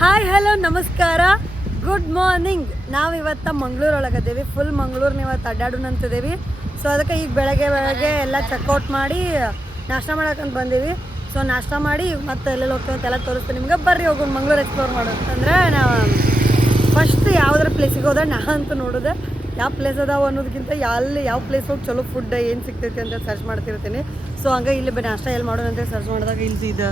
Hi hello ನಮಸ್ಕಾರ good morning. ನಾವು ಇವತ್ತು ಮಂಗಳೂರೊಳಗದೇವಿ, ಫುಲ್ ಮಂಗಳೂರು ಇವತ್ತು ಅಡ್ಡಾಡೋಣಂತಿದ್ದೀವಿ. ಸೊ ಅದಕ್ಕೆ ಈಗ ಬೆಳಗ್ಗೆ ಎಲ್ಲ ಚೆಕ್ಔಟ್ ಮಾಡಿ ನಾಷ್ಟ ಮಾಡಕ್ಕಂತ ಬಂದೀವಿ. ಸೊ ನಾಷ್ಟ ಮಾಡಿ ಮತ್ತೆ ಎಲ್ಲೆಲ್ಲಿ ಹೋಗ್ತೀವಿ ಅಂತೆಲ್ಲ ತೋರಿಸ್ತೀನಿ ನಿಮ್ಗೆ. ಬರ್ರಿ ಹೋಗೋಣ ಮಂಗಳೂರು ಎಕ್ಸ್ಪ್ಲೋರ್ ಮಾಡೋದು. ಅಂದರೆ ನಾವು ಫಸ್ಟ್ ಯಾವುದ್ರ ಪ್ಲೇಸಿಗೆ ಹೋದ್ರೆ ನಾನಂತೂ ನೋಡೋದೆ ಯಾವ ಪ್ಲೇಸ್ ಅದಾವ ಅನ್ನೋದಕ್ಕಿಂತ ಯಾವ ಪ್ಲೇಸ್ ಹೋಗಿ ಚಲೋ ಫುಡ್ ಏನು ಸಿಗ್ತೈತಿ ಅಂತ ಸರ್ಚ್ ಮಾಡ್ತಿರ್ತೀನಿ. ಸೊ ಹಂಗೆ ಇಲ್ಲಿ ನಾಷ್ಟ ಎಲ್ಲಿ ಮಾಡೋಣ ಅಂತ ಸರ್ಚ್ ಮಾಡಿದಾಗ ಇಲ್ಲಿ ಇದು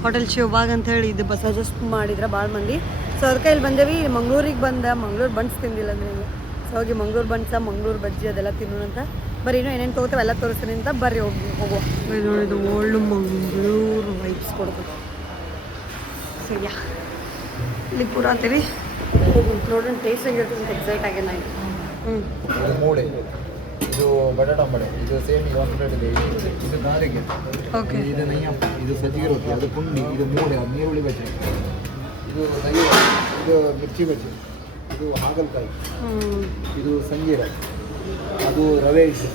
ಹೋಟೆಲ್ ಶಿವಬಾಗ್ ಅಂತ ಹೇಳಿ ಇದು ಸಜೆಸ್ಟ್ ಮಾಡಿದ್ರೆ ಭಾಳ ಮಂದಿ. ಸೊ ಅದಕ್ಕೆ ಇಲ್ಲಿ ಬಂದೇವಿ. ಮಂಗಳೂರಿಗೆ ಮಂಗಳೂರು ಬನ್ಸ್ ತಿಂದಿಲ್ಲ ಅಂದರೆ ನೀವು. ಸೊ ಹೋಗಿ ಮಂಗಳೂರು ಬನ್ಸ, ಮಂಗಳೂರು ಬಜ್ಜಿ ಅದೆಲ್ಲ ತಿನ್ನೋಣಂತ. ಬರೀ ಇನ್ನೂ ಏನೇನು ತೊಗೋತೇವೆ ಎಲ್ಲ ತೋರಿಸ್ತೀನಿ ಅಂತ ಬರ್ರಿ ಹೋಗುವ. ನೋಡಿದ್ದು ಓಲ್ಡ್ ಮಂಗಳೂರು ವೈಬ್ಸ್ ಕೊಡ್ಬೇಕು. ಸೊ ಇಲ್ಲಿ ಪೂರ ಅಂತೀವಿ ನೋಡೋಣ ಟೇಸ್ಟ್ ಹೆಂಗಿರ್ತದೆ ಅಂತ ಎಕ್ಸೈಟ್ ಆಗಿ ನಾನು. ಮೂಡೆ ಇದು ಬಟಾಟ ಅಂಬಡೆ, ಇದು ಸೇಮ್ 100 ಇದೆ. ಇದು ನಾರಿಗೆ, ಓಕೆ. ಇದು ನಯ್ಯಪ್ಪ, ಇದು ಸಜ್ಜಿಗೆ ರೊಟ್ಟಿ, ಅದು ಪುಂಡಿ, ಇದು ಮೂಡೆ, ಅದು ನೀರುಳ್ಳಿ ಬಜ್ಜಿ, ಇದು ನಯ್ಯ, ಇದು ಮಿರ್ಚಿ ಬಜ್ಜಿ, ಇದು ಹಾಗಲಕಾಯಿ, ಇದು ಸಂಜೀರ, ಅದು ರವೆ ಇಡ್ಲಿ.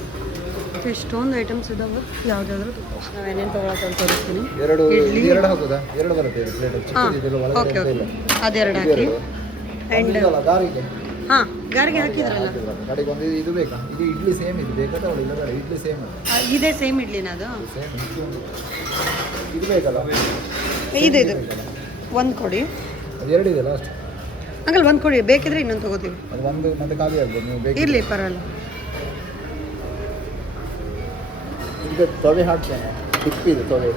ಎಷ್ಟೊಂದು ಐಟಮ್ಸ್ ಇದಾವೆ. ಯಾವುದಾದ್ರು ನಾವೇನೇನು ತೊಗೊಳಕ್ಕೆ ತೋರಿಸ್ತೀನಿ. ಎರಡು ಹಾಕೋದಾ? ಎರಡು ಬರುತ್ತೆ ಪ್ಲೇಟ್. ಓಕೆ ಓಕೆ, ಅದೆರಡು ಹಾಕಿ. ಆ್ಯಂಡ್ ಗಾರಿಗೆ, ಹಾಂ ಗಾರಿಗೆ ಹಾಕಿದ್ರಲ್ಲ ಕಡೆಗೆ ಒಂದು ಇದು ಬೇಕಾ? ಇದು ಇಡ್ಲಿ ಸೇಮ್ ಇದು ಬೇಕಾ? ಇಲ್ಲ ಬೇಡ, ಇಡ್ಲಿ ಸೇಮ್ ಇದೇ ಸೇಮ್ ಇಡ್ಲಿನ ಅದು ಸೇಮ್. ಇದು ಬೇಕಲ್ಲ, ಇದು ಒಂದು ಕೊಡಿ. ಅದು ಎರಡು ಇದೆ ಲಾಸ್ಟ್. ಅಂಕಲ್ ಒಂದು ಕೊಡಿ, ಬೇಕಿದ್ರೆ ಇನ್ನೊಂದು ತೊಗೋತೀವಿ. ಅದು ಒಂದು ಮತ್ತೆ ಖಾಲಿ ಆಗ್ಬೋದು, ನೀವು ಬೇಕು ಇರಲಿ ಪರವಾಗಿಲ್ಲ. ಇದಕ್ಕೆ ತೊವೆ ಹಾಕ್ತೇನೆ, ಟಿಪ್ಪಿ ಇದೆ ತೊವೆ.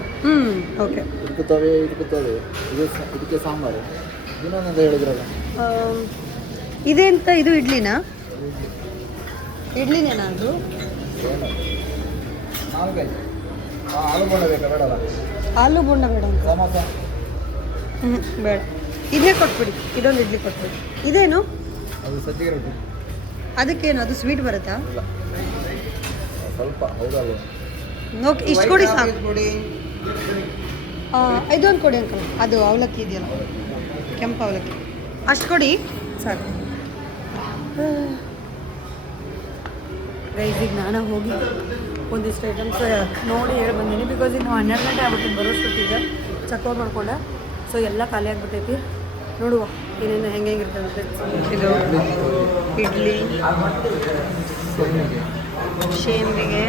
ಓಕೆ. ಇದಕ್ಕೆ ತೊವೆ, ಇದಕ್ಕೆ ಸಾಂಬಾರು. ಇನ್ನೊಂದು ಹೇಳಿದ್ರಲ್ಲ, ಇದೆಂತ? ಇದು ಇಡ್ಲಿನಾ? ಇಡ್ಲಿನೇನಾ ಅದು? ನಾಲ್ಕೈದು. ಆಲೂ ಬೋಂಡ ಬೇಕಾ? ಬೇಡಲ್ಲ, ಆಲೂ ಬೋಂಡ ಬೇಡ ಅಂತ. ಸಮೋಸ ಬೇಡ, ಇದೇ ಕೊಟ್ಬಿಡಿ. ಇದೊಂದು ಇಡ್ಲಿ ಕೊಟ್ಬಿಡಿ. ಇದೇನು? ಅದು ಸಜ್ಜಿಗೆ ರೊಟ್ಟಿ. ಅದಕ್ಕೇನು ಅದು ಸ್ವೀಟ್ ಬರುತ್ತಾ? ಇಲ್ಲ, ಸ್ವಲ್ಪ ಹೌದಲ್ವ. ಓಕೆ, ಇಷ್ಟು ಕೊಡಿ ಸಾಕು. ಇದೊಂದು ಕೊಡಿ ಅಂಕಲ್. ಅದು ಅವಲಕ್ಕಿ ಇದೆಯಲ್ಲ, ಕೆಂಪು ಅವಲಕ್ಕಿ, ಅಷ್ಟು ಕೊಡಿ ಸಾಕು. ಗೈಸಿಗೆ ನಾನು ಹೋಗಿ ಒಂದಿಷ್ಟು ಐಟಮ್ಸ್ ನೋಡಿ ಹೇಳಿ ಬಂದೀನಿ. ಬಿಕಾಸ್ ಈಗ ನಾವು 12 ಗಂಟೆ ಆಗ್ಬಿಟ್ಟು ಬರೋಷ್ಟೊತ್ತಿಗೆ ಚೆಕ್ಔಟ್ ಮಾಡ್ಕೊಂಡೆ. ಸೊ ಎಲ್ಲ ಖಾಲಿ ಆಗಿಬಿಟ್ಟೈತಿ. ನೋಡುವ ಏನೇನು ಹೆಂಗಿರ್ತದೆ. ಇದು ಇಡ್ಲಿ, ಶೇಂಬಿಗೆ,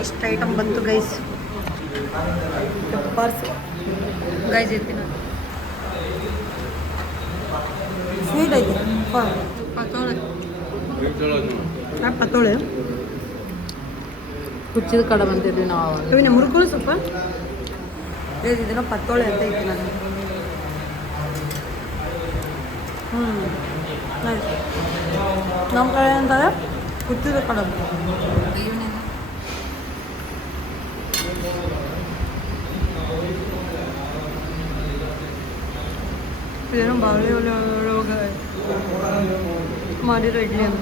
ಇಷ್ಟು ಐಟಮ್ ಬಂತು ಗೈಸ್. ಪರ್ಸ್ ಗೈಸ್ ಇರ್ತೀನಿ. ಸ್ವೀಟ್ ಐತೆ ಪತ್ತೋಳೆ ಕುಚ್ಚಿದ ಕಡೆ ಬಂದಿದ್ವಿ ನಾವು. ಇವಿನ ಮುರುಕುಳು ಸ್ವಲ್ಪ ಇದನ್ನ ಪತ್ತೋಳೆ ಅಂತ ಐತಿ ನಾನು. ನಮ್ಮ ಕಡೆ ಅಂತಾರೆ ಕುಚ್ಚಿದ ಕಡೆ. ಇದೇನೋ ಬಾಳೆ ಒಳಗೆ ಮಾಡಿರೋ ಇಡ್ಲಿ ಅಂತ.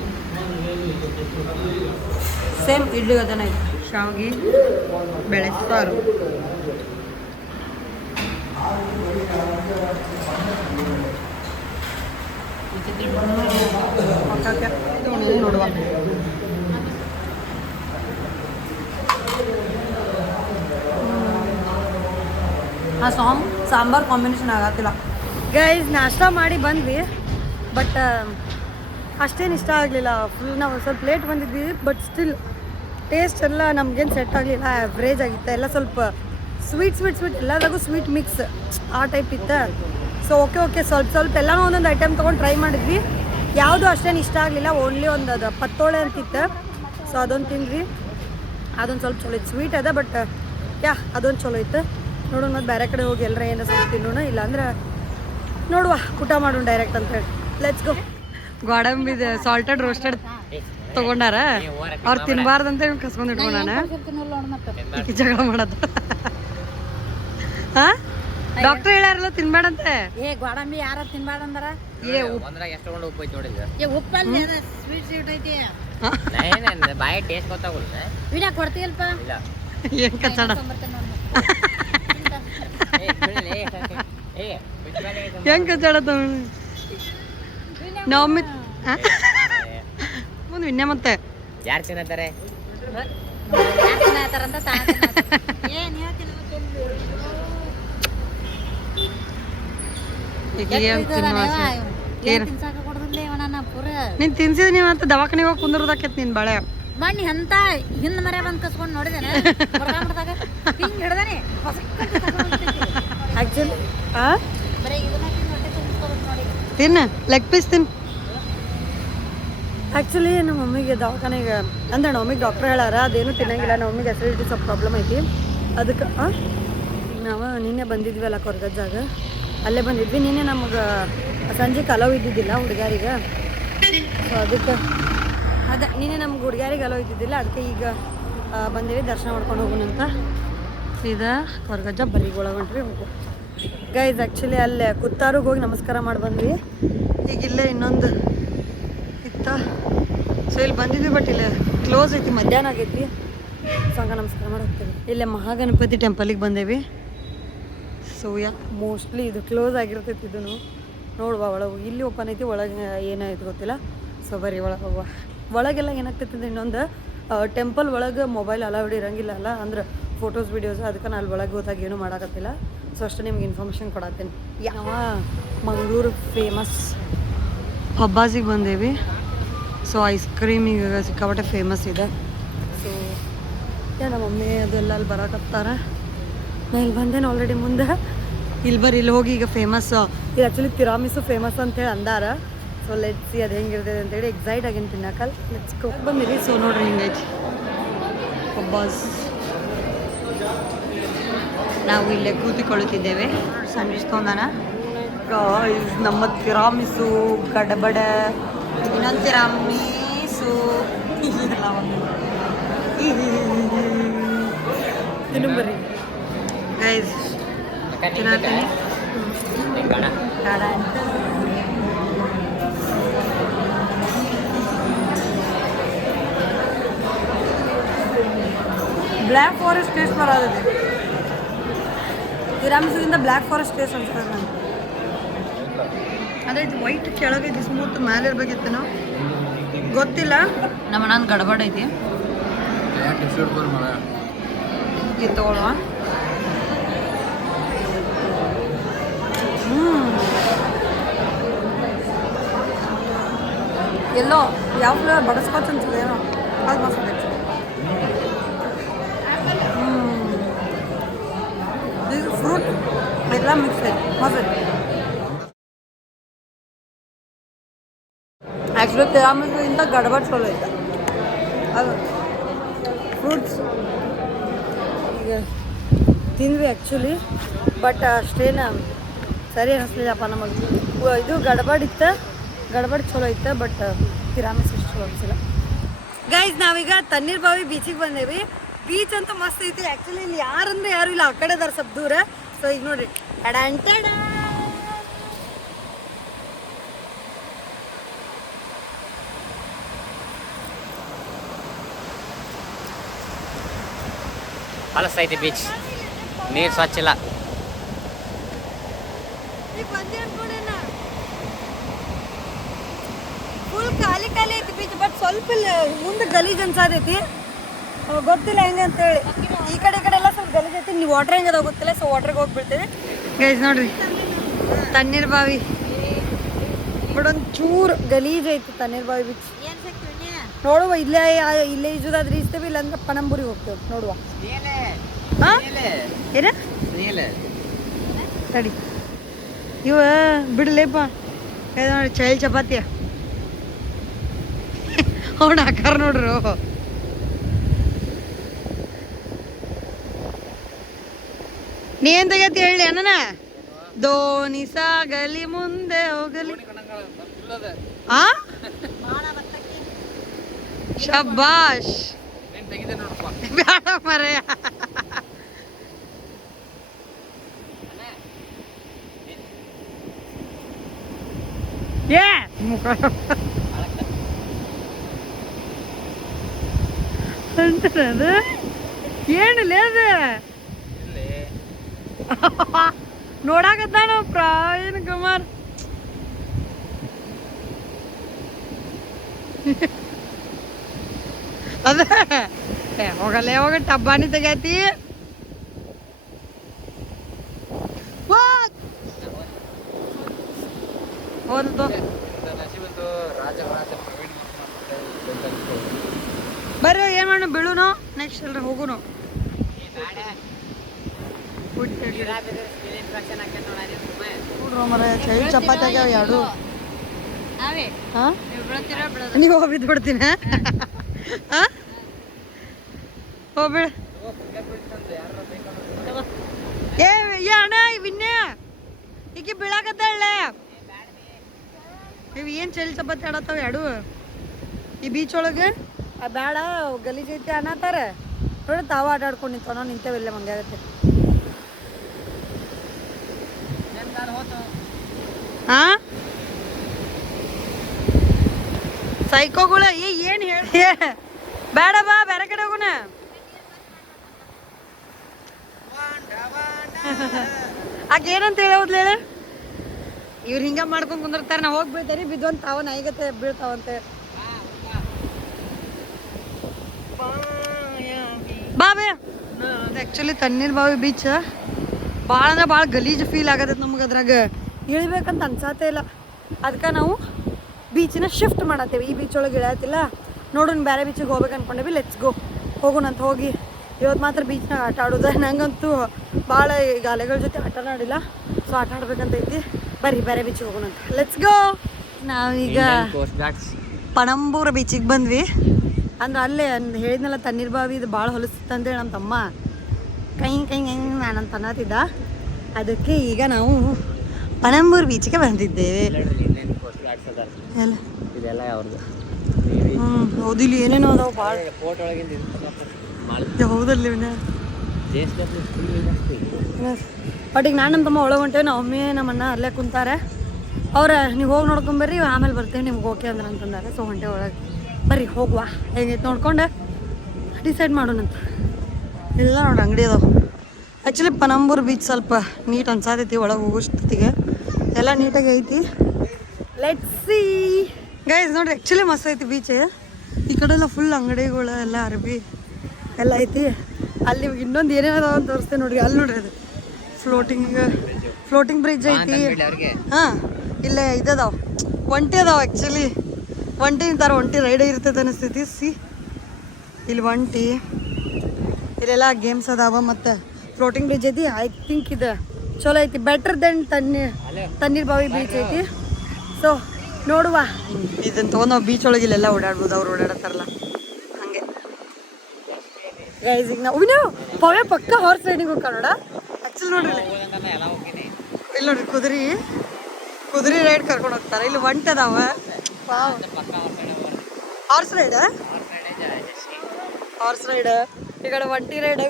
ಸೇಮ್ ಇಡ್ಲಿ ಅದನ್ನ ಐತೆ. ಶಾವಿಗೆ, ಬೇಳೆ ಸಾರು, ನೋಡುವ. ಸಾಂಬಾರು ಕಾಂಬಿನೇಷನ್ ಆಗತ್ತಿಲ್ಲ ಗೈಸ್. ನಾಷ್ಟ ಮಾಡಿ ಬಂದ್ವಿ, ಬಟ್ ಅಷ್ಟೇನು ಇಷ್ಟ ಆಗಲಿಲ್ಲ. ಫುಲ್ ನಾವು ಸ್ವಲ್ಪ ಲೇಟ್ ಬಂದಿದ್ವಿ, ಬಟ್ ಸ್ಟಿಲ್ ಟೇಸ್ಟ್ ಎಲ್ಲ ನಮಗೇನು ಸೆಟ್ ಆಗಲಿಲ್ಲ. ಆ್ಯಾವ್ರೇಜ್ ಆಗಿತ್ತು. ಎಲ್ಲ ಸ್ವಲ್ಪ ಸ್ವೀಟ್ ಎಲ್ಲದಾಗೂ ಸ್ವೀಟ್ ಮಿಕ್ಸ್ ಆ ಟೈಪ್ ಇತ್ತು. ಸೊ ಓಕೆ ಸ್ವಲ್ಪ ಎಲ್ಲನೂ ಒಂದೊಂದು ಐಟಮ್ ತೊಗೊಂಡು ಟ್ರೈ ಮಾಡಿದ್ವಿ. ಯಾವುದು ಅಷ್ಟೇನು ಇಷ್ಟ ಆಗಲಿಲ್ಲ. ಓನ್ಲಿ ಒಂದು ಅದು ಪತ್ತೋಳೆ ಅಂತಿತ್ತು. ಸೊ ಅದೊಂದು ತಿಂದ್ವಿ. ಅದೊಂದು ಸ್ವಲ್ಪ ಚಲೋ ಇತ್ತು, ಸ್ವೀಟ್ ಅದ, ಬಟ್ ಅದೊಂದು ಚಲೋ ಇತ್ತು. ನೋಡೋಣ ಮತ್ತೆ ಬೇರೆ ಕಡೆ ಹೋಗಿ ಎಲ್ಲರ ಏನೋ ಸ್ವಲ್ಪ ತಿನ್ನೋಣ, ಇಲ್ಲಾಂದ್ರೆ ನೋಡುವ ಊಟ ಮಾಡೋಣ ಡೈರೆಕ್ಟ್ ಅಂತ ಹೇಳಿ. Let's go. ಗೋಡಂಬಿದ ಸಾಲ್ಟೆಡ್ ರೋಸ್ಟೆಡ್ ತೊಗೊಂಡಾರ. ಅವ್ರು ತಿನ್ನಬಾರ್ದಂತ ಕಸ್ಕೊಂಡು ಇಟ್ಕೊಂಡಾನ. ಈಕೆ ಜಗಳ ಮಾಡೋದು. ಹಾಂ, ಡಾಕ್ಟರ್ ಹೇಳ್ಯಾರಲ್ಲ ತಿನ್ಬೇಡಂತೆ. ಗೋಡಂಬಿ ಯಾರ ತಿನ್ಬೇಡ ಅಂದಾರ? ಬಾಯಿ ಟೇಸ್ಟ್ ಗೊತ್ತಾಗಲ್ಲ. ಕೊಡ್ತೀಯಲ್ಪ ಏನು ಕಚ್ಚಡ ಹೆಂಗೆ ಕಚ್ಚಾಡ ನವಮಿ ಮುಂದೆ ವಿನ್ಯ ಮತ್ತೆ ಯಾರು ತಿನ್ನತ್ತಾರೆ? ಯಾರ್ ತಿನ್ನತ್ತಾರಂತ ತಾನ ಏನ್ ಹೇಳ್ತೀನಿ ತಿನ್ಸಾಕ ಕೊಡುದಿಲ್ಲ ಇವನ ನಾ ಪೂರ ನೀನ್ ತಿನ್ಸಿದ್ ನೀವ್ ಅಂತ ದವಾಖಾನಿಗೆ ಹೋಗಿ ಕುಂದ್ರದಾಕೈತಿ ನಿನ್ ಬಾಳೆ ಮಣ್ಣಿ ಅಂತ ಹಿಂದ್ ಮರ ಬಂದ್ ಕಸ್ಕೊಂಡ್ ನೋಡಿದೇನೆ ಹಿಂಗ್ ಹಿಡ್ದಾನೆ ಆಕ್ಚುಲಿ ಬರೀ ಇದನ್ನ ತಿಂದು ಹೊಟ್ಟೆ ತುಂಬಿಸ್ಕೊಬೇಕು ನೋಡಿ ತಿನ್ನ ಲೆಗ್ ಪೀಸ್ ತಿನ್ ಆ್ಯಕ್ಚುಲಿ ನಮ್ಮ ಮಮ್ಮಿಗೆ ದವಾಖಾನೆಗೆ ಅಂದ್ರೆ ನಮ್ಮ ಮಮ್ಮಿಗೆ ಡಾಕ್ಟ್ರ್ ಹೇಳಾರ ಅದೇನು ತಿನ್ನಂಗಿಲ್ಲ ನಮ್ಮ ಮಮ್ಮಿಗೆ ಅಸಿಡಿಟಿ ಸ್ವಲ್ಪ ಪ್ರಾಬ್ಲಮ್ ಐತಿ ಅದಕ್ಕೆ ನಾವು ನಿನ್ನೆ ಬಂದಿದ್ವಲ್ಲ ಕೊರಗಜ್ಜಾಗ ಅಲ್ಲೇ ಬಂದಿದ್ವಿ ನಿನ್ನೆ ನಮಗೆ ಸಂಜೆ ಕಲವು ಇದ್ದಿದ್ದಿಲ್ಲ ಹುಡುಗಾರಿಗೆ ಸೊ ಅದಕ್ಕೆ ಅದೇ ನಿನ್ನೆ ನಮ್ಗೆ ಹುಡುಗಾರಿಗೆ ಅಲೋ ಇದ್ದಿದ್ದಿಲ್ಲ ಅದಕ್ಕೆ ಈಗ ಬಂದೀವಿ ದರ್ಶನ ಮಾಡ್ಕೊಂಡು ಹೋಗೋಣಂತ ಸೀದಾ ಕೊರಗಜ್ಜ ಬರಿಗೊಳಗೆ ಹೊಂಟ್ರಿ ಹೋಗು ಗೈಸ್ ಆ್ಯಕ್ಚುಲಿ ಅಲ್ಲೇ ಕುತ್ತಾರಿಗೆ ಹೋಗಿ ನಮಸ್ಕಾರ ಮಾಡಿ ಬಂದ್ವಿ ಈಗ ಇಲ್ಲೇ ಇನ್ನೊಂದು ಇತ್ತ ಸೊ ಇಲ್ಲಿ ಬಂದಿದ್ವಿ ಬಟ್ ಇಲ್ಲೇ ಕ್ಲೋಸ್ ಐತಿ ಮಧ್ಯಾಹ್ನ ಆಗೈತಿ ಸೊ ಹಂಗೆ ನಮಸ್ಕಾರ ಮಾಡಿ ಹೋಗ್ತೀವಿ ಇಲ್ಲೇ ಮಹಾಗಣಪತಿ ಟೆಂಪಲಿಗೆ ಬಂದೇವಿ ಸೊ ಮೋಸ್ಟ್ಲಿ ಇದು ಕ್ಲೋಸ್ ಆಗಿರ್ತೈತಿ ಇದನ್ನು ನೋಡುವ ಒಳಗೆ ಇಲ್ಲಿ ಓಪನ್ ಐತಿ ಒಳಗೆ ಏನಾಯ್ತು ಗೊತ್ತಿಲ್ಲ ಸೊ ಬರೀ ಒಳಗೆ ಹೋಗುವ ಒಳಗೆಲ್ಲ ಏನಾಗ್ತೈತಿ ಅಂದ್ರೆ ಇನ್ನೊಂದು ಟೆಂಪಲ್ ಒಳಗೆ ಮೊಬೈಲ್ ಅಲೌಡ್ ಇರೋಂಗಿಲ್ಲ ಅಲ್ಲ ಅಂದ್ರೆ ಫೋಟೋಸ್ ವೀಡಿಯೋಸ್ ಅದಕ್ಕೆ ನಾನು ಅಲ್ಲಿ ಒಳಗೆ ಹೋದಾಗ ಏನೂ ಮಾಡೋಕತ್ತಿಲ್ಲ ಸೊ ಅಷ್ಟೇ ನಿಮ್ಗೆ ಇನ್ಫಾರ್ಮೇಷನ್ ಕೊಡತ್ತೀನಿ ಯಾವ ಮಂಗಳೂರು ಫೇಮಸ್ ಹಬ್ಬಾಸಿಗೆ ಬಂದೇವಿ ಸೊ ಐಸ್ ಕ್ರೀಮ್ ಈಗ ಸಿಕ್ಕಾಪಟ್ಟೆ ಫೇಮಸ್ ಇದೆ ಸೊ ನಮ್ಮ ಮಮ್ಮಿ ಅದೆಲ್ಲ ಅಲ್ಲಿ ಬರಕತ್ತಾರ ನಾ ಇಲ್ಲಿ ಬಂದೇನೆ ಆಲ್ರೆಡಿ ಮುಂದೆ ಇಲ್ಲಿ ಹೋಗಿ ಈಗ ಫೇಮಸ್ ಇದು ಆ್ಯಕ್ಚುಲಿ ತಿರಾಮಿಸು ಫೇಮಸ್ ಅಂತೇಳಿ ಅಂದಾರ ಸೊ ಲೆಟ್ಸಿ ಅದು ಹೆಂಗಿರ್ತದೆ ಅಂತೇಳಿ ಎಕ್ಸೈಟ್ ಆಗೇನು ತಿನ್ನಕಲ್ ಲೆಟ್ಸ್ ಬಂದಿರಿ ಸೊ ನೋಡ್ರಿ ಹಿಂಗೈತಿ ಹಬ್ಬಾಸ್ ನಾವು ಇಲ್ಲೇ ಕೂತಿಕೊಳ್ಳುತ್ತಿದ್ದೇವೆ ಸ್ಯಾಂಡ್ವಿಚ್ ತೊಂದಾನ ನಮ್ಮ ತಿರಾಮಿಸು ಗಡಬಡ ಇನ್ನೊಂದು ತಿರಾಮಿಸು ತಿನ್ನುಂಬರಿ ಗೈಸ್ ತಿನ್ನತ್ತೀನಿ ಬೇಡ ಅಂತ ಬ್ಲ್ಯಾಕ್ ಫಾರೆಸ್ಟ್ ಟೇಸ್ಟ್ ಬರೋದಿದೆ ತಿರಾಮಿಸುದಿಂದ ಬ್ಲ್ಯಾಕ್ ಫಾರೆಸ್ಟ್ ಟೇಸ್ಟ್ ಅನ್ಸ್ತದೆ ನನಗೆ ಅದೇ ಇದು ವೈಟ್ ಕೆಳಗೈತಿ ಸ್ಮೂತ್ ಮೇಲೆ ಇರ್ಬೇಕಿತ್ತು ನಾವು ಗೊತ್ತಿಲ್ಲ ನಮ್ಮ ಅಣ್ಣನ ಗಡಬಡ ಐತಿ ಇದು ತಗೊಳ್ಳುವ ಎಲ್ಲೋ ಯಾವ ಫ್ಲೇವರ್ ಬಟರ್ಸ್ಕಾಚ್ ಅನ್ಸುತ್ತೆ ಏನೋ ಅದು ಮಸ್ತ್ ಐತಿ ಇದು ಫ್ರೂಟ್ ಎಲ್ಲ ಮಿಕ್ಸ್ ಐತಿ ಮಸ್ತ್ ಐತಿ ಆ್ಯಕ್ಚುಲಿ ತಿರಾಮಿಸುಗಿಂತ ಗಡಬಡ್ ಚಲೋ ಐತೆ ಅದು ಫ್ರೂಟ್ಸ್ ಈಗ ತಿಂದ್ವಿ ಆ್ಯಕ್ಚುಲಿ ಬಟ್ ಅಷ್ಟೇನ ಸರಿ ಅನ್ನಿಸ್ಲಿಲ್ಲಪ್ಪ ನಮಗೆ ಇದು ಗಡಬಡ್ ಚಲೋ ಇತ್ತು ಬಟ್ ತಿರಾಮಿಸು ಅಷ್ಟು ಚಲೋ ಅನಿಸಿಲ್ಲ ಗೈಸ್ ನಾವೀಗ ತಣ್ಣೀರ್ ಬಾವಿ ಬೀಚಿಗೆ ಬಂದೇವಿ ಬೀಚ್ ಅಂತೂ ಮಸ್ತ್ ಐತಿ ಆ್ಯಕ್ಚುಲಿ ಇಲ್ಲಿ ಯಾರಂದ್ರೆ ಯಾರು ಇಲ್ಲ ಆ ಕಡೆ ಅದಾರ ಸ್ವಲ್ಪ ದೂರ ಸೊ ಈಗ ನೋಡ್ರಿ ಅಡಂಟಡ ಹೊಲಸೈತಿ ಬೀಚ್ ನೀರು ಸ್ವಚ್ಛ ಇಲ್ಲ ಫುಲ್ ಖಾಲಿ ಐತಿ ಬೀಚ್ ಬಟ್ ಸ್ವಲ್ಪ ಮುಂದೆ ಗಲೀಜ್ ಅನ್ಸಾದೈತಿ ಗೊತ್ತಿಲ್ಲ ಹೆಂಗೆ ಅಂತೇಳಿ ಈ ಕಡೆ ಎಲ್ಲ ಸ್ವಲ್ಪ ಗಲೀಜ್ ಐತಿ ನೀವು ವಾಟರ್ ಹೆಂಗದ ಗೊತ್ತಿಲ್ಲ ಸೊ ವಾಟರ್ಗೆ ಹೋಗ್ಬಿಡ್ತೀವಿ ಗೈಸ್ ನೋಡ್ರಿ ತಣ್ಣೀರ್ ಬಾವಿ ಬಟ್ ಒಂದು ಚೂರು ಗಲೀಜ್ ಐತಿ ತಣ್ಣೀರ್ ಬಾವಿ ಬೀಚ್ ನೋಡುವ ಇಲ್ಲೇ ಈಜುದಾದ್ರೆ ಈಜ್ತೇವೆ ಇಲ್ಲಾಂದ್ರೆ ಪಣಂಬೂರಿಗೆ ಹೋಗ್ತೇವೆ ನೋಡುವ ಏನ ತಡಿ ಇವ ಬಿಡಲೇಪ ನೋಡಿ ಚೈಲ್ ಚಪಾತಿಯ ಅವ್ನು ಹಾಕಾರ ನೋಡ್ರು ನೀ ಏನ್ ತೆಗತಿ ಹೇಳಿ ಅಣ್ಣ ದೋಣಿ ಸಾಗಲಿ ಮುಂದೆ ಹೋಗಲಿ ಆ ಶಬ್ಬಾಷ್ ಬೇಡ ಮರೆಯ ಏ ಮುಖ ಅಂತಾರದು ಏನಿಲ್ಲ ಅದು ನೋಡಾಕತ್ತಾನ ಪ್ರಾಯಣ ಕುಮಾರ್ ಅದ ಹೋಗಲ್ಲ ಯಾವಾಗ ಟಬ್ಬಾನಿ ತೆಗೈತಿ ಹೋದ ಬರ್ರಿ ಏನ್ ಮಾಡೋಣ ಬೀಳುನು ನೆಕ್ಸ್ಟ್ ಎಲ್ರ ಹೋಗುನು ಚಪಾತಿ ಆಗ್ಯಾವ ಎರಡು ನೀವು ಹೋಗಿ ಬಿಡ್ತೀನಿ ಹೋಗ್ಬಿಡ ಏ ಅಣ್ಣ ವಿನ್ಯ ಈಕಿ ಬೀಳಾಕತ್ತಾಳೆ ಇವು ಏನು ಚಳಿ ಚಪಾತಿ ಆಡತ್ತಾವ ಎರಡು ಈ ಬೀಚ್ ಒಳಗೆ ಬೇಡ ಗಲೀಜ್ ಐತಿ ಅನ್ನತ್ತಾರ ನೋಡಿ ತಾವ ಆಟ ಆಡ್ಕೊಂಡು ನಿಂತವ ನಾವು ನಿಂತೇವಿಲ್ಲ ಮಂಗೆ ಆಗತ್ತೆ ಹಾ ಸೈಕೋಗಳ ಏನು ಹೇಳಿ ಬೇಡ ಬಾ ಬೇರೆ ಕಡೆ ಹೋಗೋಣ ಆಗ ಏನಂತ ಹೇಳೋದ್ಲ ಹೇಳ ಇವ್ರು ಹಿಂಗ ಮಾಡ್ಕೊಂಡ್ ಕುಂದಿರ್ತಾರೆ ನಾ ಹೋಗಿ ಬೀಳ್ತಾರಿ ಬಿದ್ದೊಂದು ತಾವ ನಾಯಿಗತ್ತೆ ಬೀಳ್ತಾವಂತೆ ಬಾಬೆ ಆ್ಯಕ್ಚುಲಿ ತಣ್ಣೀರ್ ಬಾವಿ ಬೀಚ್ ಭಾಳ ಅಂದ್ರೆ ಭಾಳ ಗಲೀಜು ಫೀಲ್ ಆಗತ್ತೈತೆ ನಮ್ಗೆ ಅದ್ರಾಗ ಇಳಿಬೇಕಂತ ಅನ್ಸತ್ತೇ ಇಲ್ಲ ಅದಕ್ಕೆ ನಾವು ಬೀಚಿನ ಶಿಫ್ಟ್ ಮಾಡತ್ತೇವೆ ಈ ಬೀಚ್ ಒಳಗೆ ಇಳಿಯತ್ತಿಲ್ಲ ನೋಡೋಣ ಬೇರೆ ಬೀಚಿಗೆ ಹೋಗ್ಬೇಕು ಅನ್ಕೊಂಡೇವಿ ಲೆಟ್ಸ್ ಗೋ ಹೋಗೋಣಂತ ಹೋಗಿ ಇವತ್ತು ಮಾತ್ರ ಬೀಚ್ನಾಗ ಆಟ ಆಡೋದು ನಂಗಂತೂ ಭಾಳ ಈಗ ಅಲೆಗಳ ಜೊತೆ ಆಟ ಆಡಿಲ್ಲ ಸೊ ಆಟ ಆಡ್ಬೇಕಂತ ಐತಿ ಬರ್ರಿ ಬೇರೆ ಬೀಚಿಗೆ ಹೋಗೋಣಂತ ಲೆಟ್ಸ್ ಗೋ ನಾವೀಗ ಪಣಂಬೂರ ಬೀಚಿಗೆ ಬಂದ್ವಿ ಅಂದ್ರೆ ಅಲ್ಲೇ ಹೇಳಿದ್ನಲ್ಲ ತಣ್ಣೀರ್ ಬಾವಿ ಇದು ಭಾಳ ಹೊಲಸ್ತಂತೇಳಿ ನಮ್ಮ ತಮ್ಮ ಕೈ ನಾನಂತ ಅನ್ನತ್ತಿದ್ದ ಅದಕ್ಕೆ ಈಗ ನಾವು ಪಣಂಬೂರು ಬೀಚಿಗೆ ಬಂದಿದ್ದೇವೆ ಎಲ್ಲ ಇದೆಲ್ಲ ಯಾವ್ದು ಹೌದು ಇಲ್ಲಿ ಏನೇನೋ ಅದಾವ ಭಾಳ ಫೋಟೋ ಒಳಗಿಂದ ಹೌದಲ್ಲಿ ಬಟ್ ಈಗ ನಾನು ನಮ್ಮ ತಮ್ಮ ಒಳಗೆ ಹೊಂಟೇವೆ ನಾವು ಒಮ್ಮೆ ನಮ್ಮಣ್ಣ ಅಲ್ಲೇ ಕುಂತಾರೆ ಅವ್ರ ನೀವು ಹೋಗಿ ನೋಡ್ಕೊಂಬರ್ರಿ ಆಮೇಲೆ ಬರ್ತೇವೆ ನಿಮ್ಗೆ ಓಕೆ ಅಂದ್ರೆ ಅಂತಂದಾರೆ ಸೊ ಹೊಂಟೆ ಒಳಗೆ ಬರ್ರಿ ಹೋಗುವ ಹೆಂಗೈತೆ ನೋಡ್ಕೊಂಡು ಡಿಸೈಡ್ ಮಾಡೋಣಂತ ಇಲ್ಲ ನೋಡಿ ಅಂಗಡಿ ಅದಾವೆ ಆ್ಯಕ್ಚುಲಿ ಪಣಂಬೂರು ಬೀಚ್ ಸ್ವಲ್ಪ ನೀಟ್ ಅನ್ಸಾತೈತಿ ಒಳಗೆ ಹೋಗೋಷ್ಟೊತ್ತಿಗೆ ಎಲ್ಲ ನೀಟಾಗಿ ಐತಿ ಲೆಟ್ಸ್ ಸಿ ಗೈಸ್ ನೋಡ್ರಿ ಆ್ಯಕ್ಚುಲಿ ಮಸ್ತ್ ಐತಿ ಬೀಚ್ ಈ ಕಡೆ ಎಲ್ಲ ಫುಲ್ ಅಂಗಡಿಗಳು ಎಲ್ಲ ಅರ್ಬಿ ಎಲ್ಲ ಐತಿ ಅಲ್ಲಿ ಇನ್ನೊಂದು ಏನೇನು ಅದಾವ ಅಂತ ತೋರಿಸ್ತೇನೆ ನೋಡ್ರಿ ಅಲ್ಲಿ ನೋಡ್ರಿ ಅದು ಫ್ಲೋಟಿಂಗ್ ಬ್ರಿಡ್ಜ್ ಐತಿ ಹಾಂ ಇಲ್ಲೇ ಇದದಾವ ಒಂಟಿ ಅದಾವ ಆ್ಯಕ್ಚುಲಿ ಒಂಟಿ ನಿಂತಾರ ಒಂಟಿ ರೈಡ್ ಇರ್ತೈತೆ ಅನಿಸ್ತೈತಿ ಇಲ್ಲಿ ಒಂಟಿ ಇಲ್ಲೆಲ್ಲ ಗೇಮ್ಸ್ ಅದಾವ ಮತ್ತು ಫ್ಲೋಟಿಂಗ್ ಬ್ರಿಡ್ಜ್ ಐತಿ ಐ ಥಿಂಕ್ ಇದು ಚಲೋ ಐತಿ ಬೆಟರ್ ದೆನ್ ತಣ್ಣೀರ್ ಬಾವಿ ಬೀಚ್ ಐತಿ ಸೊ ನೋಡುವ ಇದನ್ನ ತೊಗೊಂಡು ನಾವು ಬೀಚ್ ಒಳಗೆ ಇಲ್ಲೆಲ್ಲ ಓಡಾಡ್ಬೋದು ಅವ್ರು ಓಡಾಡತ್ತಾರಲ್ಲ ಹಾಗೆ ಗೈಸ್ ಈಗ ನಾವು ಪವೇ ಪಕ್ಕ ಹಾರ್ಸ್ ರೈಡಿಂಗ್ ಹೋಗ್ಕ ನೋಡ ಆ್ಯಕ್ಚುಲಿ ನೋಡ್ರಿ ಇಲ್ಲಿ ನೋಡ್ರಿ ಕುದುರೆ ರೈಡ್ ಕರ್ಕೊಂಡು ಹೋಗ್ತಾರೆ ಇಲ್ಲಿ ಒಂಟಿ ಅದಾವ ಹಾರ್ಸ್ ರೈಡ್ ಈ ಕಡೆ ಒಂಟಿ ರೈಡ್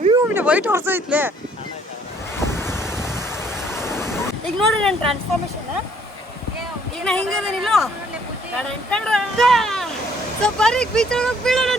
ವೈಟ್ ಹಾರ್ಸ್ ಐತ್ಲೆ ಈಗ ನೋಡ್ರಿ ನನ್ನ ಟ್ರಾನ್ಸ್ಫಾರ್ಮೇಶನ್ ಈಗ ನಾ ಹಿಂಗದೇನಿಲ್ಲ ಸೊ ಬರ್ರಿ ಬೀಚ್ ಒಳಗೆ ಬೀಳೋಣ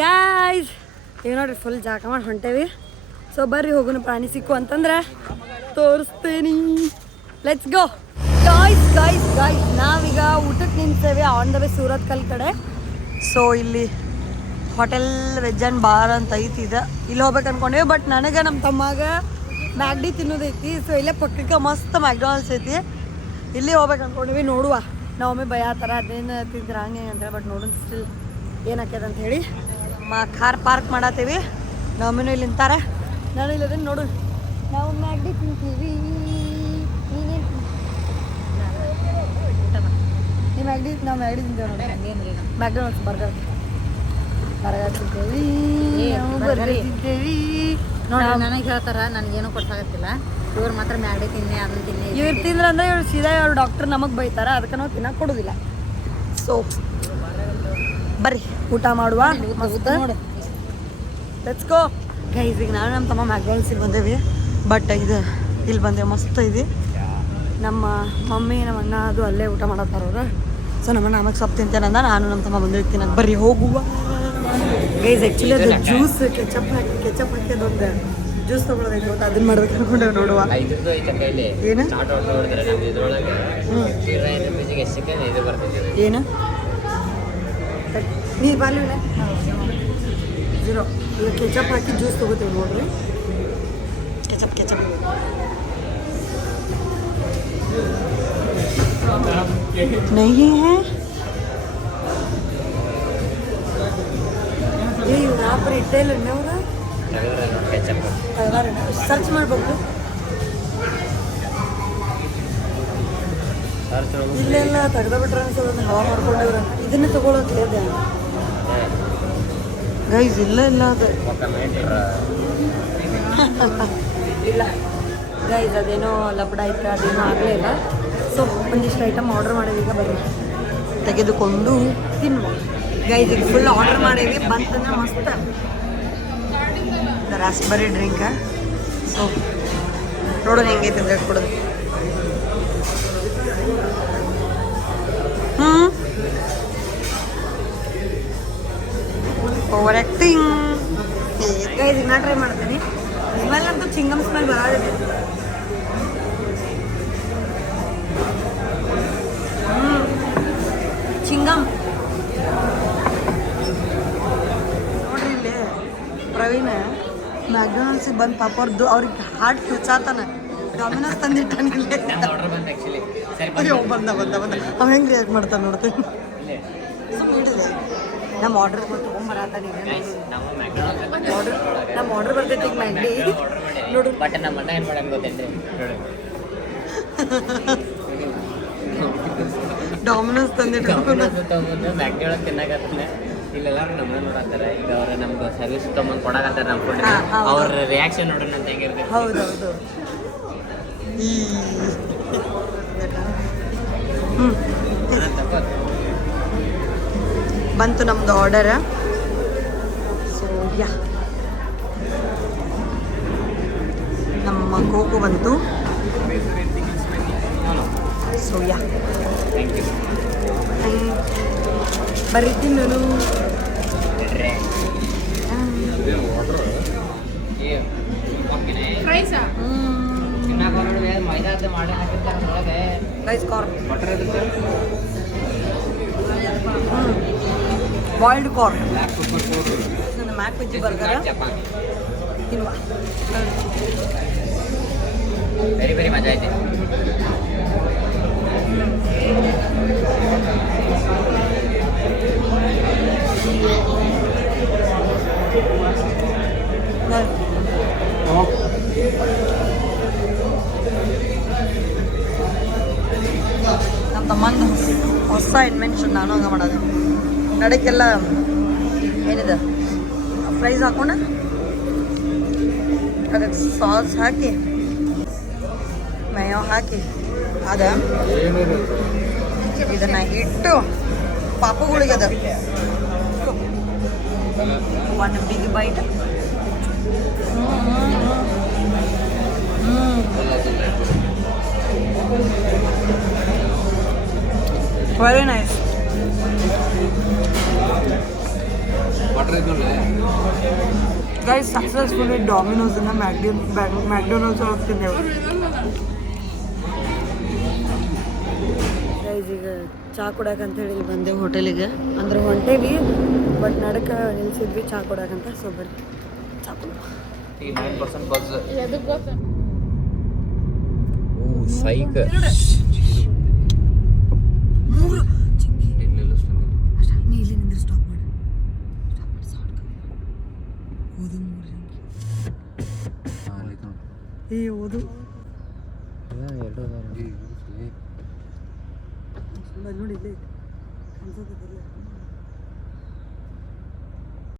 ಗಾಯ್ಸ್ ಈಗ ನೋಡ್ರಿ ಫುಲ್ ಜಾಕ ಮಾಡಿ ಹೊಂಟೇವಿ ಸೊ ಬರ್ರಿ ಹೋಗೋಣ ಪ್ರಾಣಿ ಸಿಕ್ಕು ಅಂತಂದ್ರೆ ತೋರಿಸ್ತೇನಿ ಲೆಟ್ಸ್ ಗೋ ಗಾಯ್ಸ್ ನಾವೀಗ ಊಟಕ್ಕೆ ನಿಂತೇವೆ ಆನ್ ದ ವೇ ಸೂರತ್ ಕಲ್ ಕಡೆ ಸೊ ಇಲ್ಲಿ ಹೋಟೆಲ್ ವೆಜ್ ಆ್ಯಂಡ್ ಬಾರ್ ಅಂತ ಐತಿ ಇದೆ ಇಲ್ಲಿ ಹೋಗ್ಬೇಕು ಅನ್ಕೊಂಡೇವಿ ಬಟ್ ನನಗೆ ನಮ್ಮ ತಮ್ಮಾಗ ಮ್ಯಾಗ್ಡಿ ತಿನ್ನೋದೈತಿ ಸೊ ಇಲ್ಲೇ ಪಕ್ಕಕ್ಕೆ ಮಸ್ತ್ ಮ್ಯಾಕ್ಡೊನಾಲ್ಡ್ಸ್ ಐತಿ ಇಲ್ಲಿ ಹೋಗ್ಬೇಕು ಅನ್ಕೊಂಡೇವಿ ನೋಡುವ ನಾವೊಮ್ಮೆ ಭಯ ಆ ಥರ ಅದೇನು ತಿಂದ್ರೆ ಹಂಗೆ ಅಂತೇಳಿ ಬಟ್ ನೋಡೋಣ ಸ್ಟಿಲ್ ಏನಾಗ್ಯದ ಅಂತ ಹೇಳಿ ಕಾರ್ ಪಾರ್ಕ್ ಮಾಡತ್ತೀವಿ ನಾವೊಮ್ಮೆನೂ ಇಲ್ಲಿ ನಿಂತಾರೆ ನಾನು ಇಲ್ಲದೇನು ನೋಡು ನಾವು ಮ್ಯಾಗ್ಡಿ ತಿಂತೀವಿ ಮ್ಯಾಗ್ಡಿ ತಿಂತೇವೆ ನೋಡಿ. ಮ್ಯಾಕ್ಡೊನಾಲ್ಡ್ಸ್ ಬರ್ಗರ್ ತಿಂತೇವಿ, ನಾವು ಬರ್ಗರ್ ತಿಂತೇವಿ ನೋಡಿ. ನನಗೆ ಹೇಳ್ತಾರ, ನನಗೇನು ಕೊಡ್ಸಾಗತ್ತಿಲ್ಲ. ಇವ್ರು ಮಾತ್ರ ಮ್ಯಾಡಿ ತಿನ್ನಿ ಅದನ್ನ ತಿನ್ನಿ. ಇವ್ರು ತಿಂದ್ರೆ ಇವ್ರು ಸೀದಾ ಅವ್ರು ಡಾಕ್ಟರ್ ನಮಗೆ ಬೈತಾರ, ಅದಕ್ಕೆ ನಾವು ತಿನ್ನಕ್ಕೆ ಕೊಡೋದಿಲ್ಲ. ಸೊ ಬರ್ರಿ ಊಟ ಮಾಡುವ. ಮಸ್ತ್ ಲೆಟ್ಸ್ ಗೋ ಗೈಸ್. ಈಗ ನಾನು ನಮ್ಮ ತಮ್ಮ ಮ್ಯಾಕ್ಡೊನಾಲ್ಡ್ಸಿಗೆ ಬಂದೇವಿ. ಬಟ್ ಇದು ಇಲ್ಲಿ ಬಂದೇವೆ, ಮಸ್ತ್ ಇದೆ. ನಮ್ಮ ಮಮ್ಮಿ ನಮ್ಮ ಅಣ್ಣ ಅದು ಅಲ್ಲೇ ಊಟ ಮಾಡತ್ತಾರ ಅವ್ರು. ಸೊ ನಮ್ಮ ಅಣ್ಣ ಆಮೇಲೆ ಸೊಪ್ಪು ತಿಂತೇನಂದ, ನಾನು ನಮ್ಮ ತಮ್ಮ ಬಂದಿರ್ತೀನಿ ತಿನ್ನಕ್ಕೆ. ಬರ್ರಿ ಹೋಗುವ ಗೈಸ್. ಆ್ಯಕ್ಚುಲಿ ಅದು ಜ್ಯೂಸ್ ಕೆಚಪ್ ಹಾಕಿ ಅದೊಂದು ಜ್ಯೂಸ್ ತೊಗೊಳೋದೈತೆ ಗೊತ್ತಾ, ಅದನ್ನ ಮಾಡ್ಬೇಕು ಅನ್ಕೊಂಡೇವೆ. ನೋಡುವ ಇದ್ರದ್ದು ಐತೆ ಕೈಲಿ ಏನು ಸ್ಟಾರ್ಟ್ ನೋಡಿದ್ರೆ ನಮ್ದು ಇದ್ರೊಳಗೆ 5 ರೂಪಾಯಿಗೆ ಎಷ್ಟು ಸೆಕೆಂಡ್ ಇದು ಬರ್ತದೆ. ಏನು ನೀರು ಬಾಲಿನ 0 ಈಗ ಕೆಚಪ್ ಹಾಕಿ ಜ್ಯೂಸ್ ತೊಗೋತೀವಿ ನೋಡ್ರಿ. ಕೆಚಪ್ नहीं है ये यहाँ पर इट्टे लड़ने हो रहा ಕೆಚಪ್ ಸರ್ಚ್ ಮಾಡ್ಬೇಕು. ಇಲ್ಲೆಲ್ಲ ತೆಗ್ದುಬಿಟ್ರೆ ಅನ್ಸೋದು, ಹವಾ ಮಾಡ್ಕೊಂಡವ್ರ. ಇದನ್ನೇ ತಗೊಳಕ್ಕೆ ಇದೆ ಗೈಸ್. ಇಲ್ಲ ಅದು ಇಲ್ಲ ಗೈಸ್, ಅದೇನೋ ಲಪಡ ಐತೆ, ಅದೇನೋ ಆಗಲೇ ಇಲ್ಲ. ಸೊ ಒಂದಿಷ್ಟು ಐಟಮ್ ಆರ್ಡರ್ ಮಾಡೀವಿ. ಈಗ ಬರ್ರಿ ತೆಗೆದುಕೊಂಡು ತಿನ್ನುವ ಗೈಸ್. ಈಗ ಫುಲ್ ಆರ್ಡರ್ ಮಾಡೀವಿ. ಬಂತಂದ್ರೆ ಮಸ್ತ್ ರಾಸ್ಬೆರಿ ಡ್ರಿಂಕ. ಸೊ ನೋಡೋಣ ಹೆಂಗೈತೆ ಅಂತ ಹೇಳ್ಕೊಡೋದು. Over acting guys. ಈಗ ನಾ ಟ್ರೈ ಮಾಡ್ತೀನಿ. ಸ್ಮೆಲ್ ಅಂತೂ ಚಿಂಗಮ್ ಸ್ಮೆಲ್ ಬರೋದಿದೆ. ಚಿಂಗಮ್ ನೋಡ್ರಿ. ಇಲ್ಲಿ ಪ್ರವೀಣ್ ಮ್ಯಾಕ್ಡೊನಾಲ್ಡ್ಸಿಗೆ ಬಂದು ಪಾಪ ಅವ್ರಿಗೆ ಹಾರ್ಟ್ ಟುಚಾತಾನ. ಡಾಮಿನೋಸ್ ತಂದಿಟ್ಟಾನಿಲ್ಲ. ಆರ್ಡರ್ ಬಂದು ಆ್ಯಕ್ಚುಲಿ ಸರಿ ಅಯ್ಯೋ ಬಂದ ಅವ್ನು ಹೆಂಗೆ ರಿಯಾಕ್ಟ್ ಮಾಡ್ತಾನೆ ನೋಡ್ತೀನಿ. ಸುಮ್ಮನೆ ನಮ್ಮ ಆರ್ಡರ್ ತೊಗೊಂಬರತ್ತಾನೆ. ನಮ್ಮ ಆರ್ಡರ್ ಬರ್ತೈತಿ ಈಗ ಮ್ಯಾಗ್ಡಿ ನೋಡು. ಬಟ್ ನಮ್ಮ ಅಣ್ಣ ಏನು ಮಾಡಂಗೆ ಗೊತ್ತೇನ್ರಿ, ಡಾಮಿನೋಸ್ ತಂದಿಟ್ಕೊಂಡು ತೊಗೊಂಬಂದು ಮ್ಯಾಗ್ಡಿ ಒಳಗೆ ತಿನ್ನಾಕತ್ತಾನೆ. ಇಲ್ಲೆಲ್ಲರೂ ನಮ್ಮನ್ನ ನೋಡತ್ತಾರೆ. ಈಗ ಅವ್ರು ನಮ್ಗೆ ಸರ್ವಿಸ್ ತೊಗೊಂಬಂದು ಕೊಡಕತ್ತಾರೆ. ನಮ್ಮ ಫುಡ್ ಅವ್ರ ರಿಯಾಕ್ಷನ್ ನೋಡೋಣ ಅಂತ ಹೆಂಗಿರ್ತೈತೆ. ಹೌದೌದು. ಬಂತು ನಮ್ದು ಆರ್ಡರ್. ಸೊ ಯಾ ನಮ್ಮ ಕೋಕು ಬಂತು. So yeah thank you. ಬರ್ರಿ ತಿನ್ನೋನು. ರೈಸ್ ಕಾರ್ನ್, ಬಾಯ್ಲ್ಡ್ ಕಾರ್ನ್, ನನ್ನ ಮ್ಯಾಕ್ ವೆಜ್ ಬರ್ಗರ್ ತಿನ್ನುವ. ವೆರಿ ವೆರಿ ಮಜಾ ಐತೆ. ನಮ್ಮ ತಮ್ಮಂದು ಹೊಸ ಇನ್ವೆನ್ಷನ್. ನಾನು ಹಂಗೆ ಮಾಡೋದು. ನಡಕ್ಕೆಲ್ಲ ಏನಿದೆ ಫ್ರೈಸ್ ಹಾಕೊಂಡು ಅದಕ್ಕೆ ಸಾಸ್ ಹಾಕಿ ಮೇಯೋ ಹಾಕಿ ಅದ ಇದನ್ನು ಇಟ್ಟು ಪಾಪುಗಳಿಗೆ ಅದ ಒಂದು big bite. Very nice. Guys successfully ಡಾಮಿನೋಸನ್ನು ಮ್ಯಾಕ್ಡೊನಾಲ್ಡ್ಸ್ ಒಳಗೆ ತಿಂದೆವು. ಗೈಸ್ ಈಗ ಚಹಾ ಕೊಡಕ್ಕಂತ ಹೇಳಿ ಬಂದೆವು ಹೋಟೆಲಿಗೆ. ಅಂದ್ರೆ ಹೊಂಟೇವಿ ಬಟ್ ನಡಕ್ಕೆ ನಿಲ್ಸಿದ್ವಿ ಚಹಾ ಕೊಡಕ್ಕಂತ. ಸೊ ಬರ್ರಿ ಚಹಾ ಕೊಡ. 9% ಬಸ್. ಸೈಕ್ ಮೂರು ನೀ ಇಲ್ಲಿ ನಿಂದ್ರೆ ಸ್ಟಾಪ್ ಮಾಡಿ. ಓದು ಮೂರು ಏ ಓದು ನೋಡಿ ಇಲ್ಲಿ ಅನ್ಸುತ್ತಿಲ್ಲ